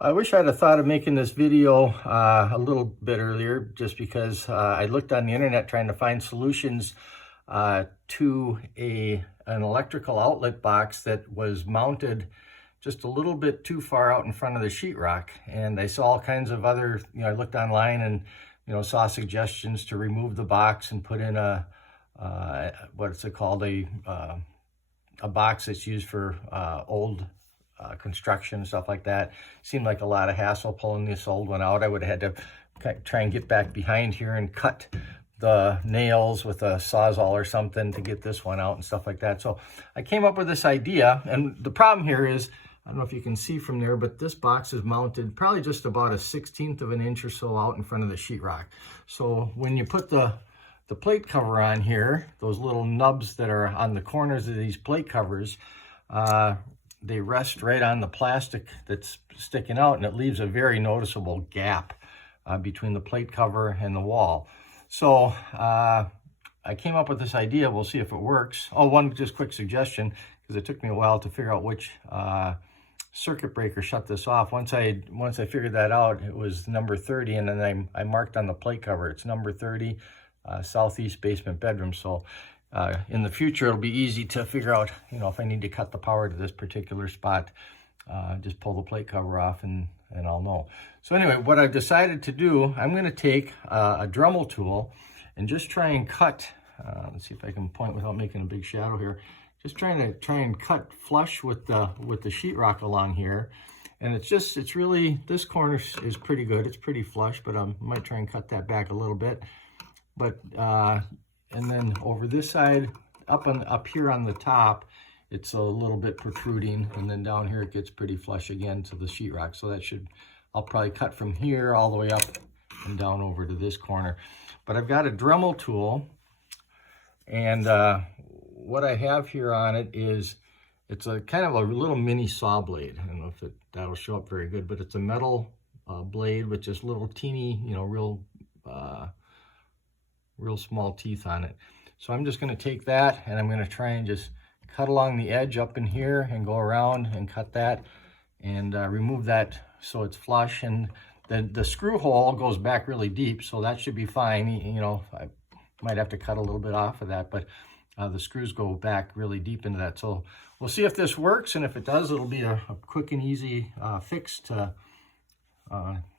I wish I'd have thought of making this video a little bit earlier, just because I looked on the internet trying to find solutions to an electrical outlet box that was mounted just a little bit too far out in front of the sheetrock. And I saw all kinds of other, I looked online and, saw suggestions to remove the box and put in what's it called, a box that's used for old construction, stuff like that. Seemed like a lot of hassle pulling this old one out. I would have had to try and get back behind here and cut the nails with a Sawzall or something to get this one out and stuff like that. So I came up with this idea, and the problem here is, I don't know if you can see from there, but this box is mounted probably just about 1/16 of an inch or so out in front of the sheetrock. So when you put the plate cover on here, those little nubs that are on the corners of these plate covers, they rest right on the plastic that's sticking out, and it leaves a very noticeable gap between the plate cover and the wall. So I came up with this idea. We'll see if it works. Oh, one just quick suggestion, because it took me a while to figure out which circuit breaker shut this off. Once I figured that out, it was number 30, and then I marked on the plate cover, it's number 30, southeast basement bedroom. So in the future, it'll be easy to figure out, if I need to cut the power to this particular spot, just pull the plate cover off and I'll know. So anyway, what I've decided to do, I'm going to take a Dremel tool and just try and cut, let's see if I can point without making a big shadow here, just try and cut flush with the sheetrock along here. And it's really, this corner is pretty good, it's pretty flush, but I might try and cut that back a little bit. But and then over this side, up here on the top, it's a little bit protruding, and then down here it gets pretty flush again to the sheetrock. So I'll probably cut from here all the way up and down over to this corner. But I've got a Dremel tool, and what I have here on it is, it's a kind of a little mini saw blade. I don't know if that'll show up very good, but it's a metal blade with just little teeny, real small teeth on it. So I'm just going to take that, and I'm going to try and just cut along the edge up in here and go around and cut that and remove that so it's flush. And the screw hole goes back really deep, so that should be fine. I might have to cut a little bit off of that, but the screws go back really deep into that. So we'll see if this works, and if it does, it'll be a quick and easy fix to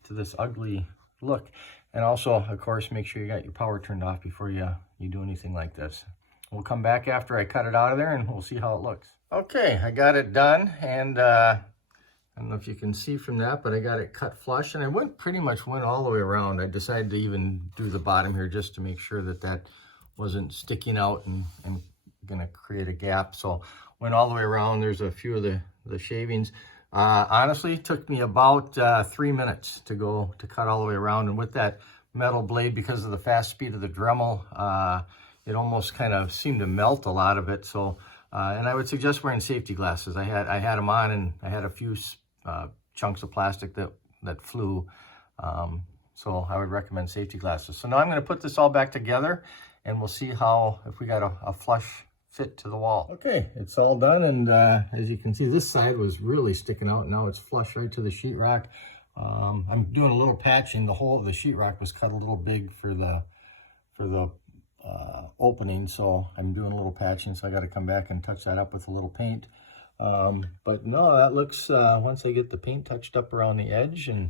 this ugly look. And also, of course, make sure you got your power turned off before you do anything like this. We'll come back after I cut it out of there, and we'll see how it looks. Okay, I got it done, and I don't know if you can see from that, but I got it cut flush, and I pretty much went all the way around. I decided to even do the bottom here just to make sure that wasn't sticking out and gonna create a gap. So went all the way around. There's a few of the shavings. Honestly, it took me about 3 minutes to cut all the way around. And with that metal blade, because of the fast speed of the Dremel, it almost kind of seemed to melt a lot of it. So, and I would suggest wearing safety glasses. I had them on, and I had a few chunks of plastic that flew. So I would recommend safety glasses. So now I'm going to put this all back together, and we'll see if we got a flush fit to the wall. Okay, it's all done, and as you can see, this side was really sticking out. Now it's flush right to the sheetrock. I'm doing a little patching. The hole of the sheetrock was cut a little big for the opening, so I'm doing a little patching. So I got to come back and touch that up with a little paint. But no, that looks, once I get the paint touched up around the edge, and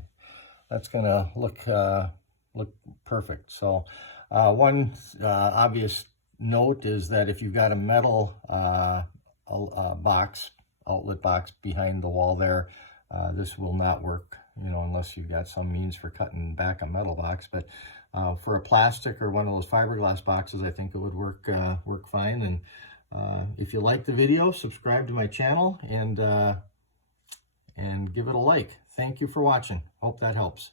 that's gonna look perfect. So one obvious note is that if you've got a metal outlet box behind the wall there, this will not work, unless you've got some means for cutting back a metal box. But for a plastic or one of those fiberglass boxes, I think it would work fine. And if you like the video, subscribe to my channel and give it a like. Thank you for watching. Hope that helps.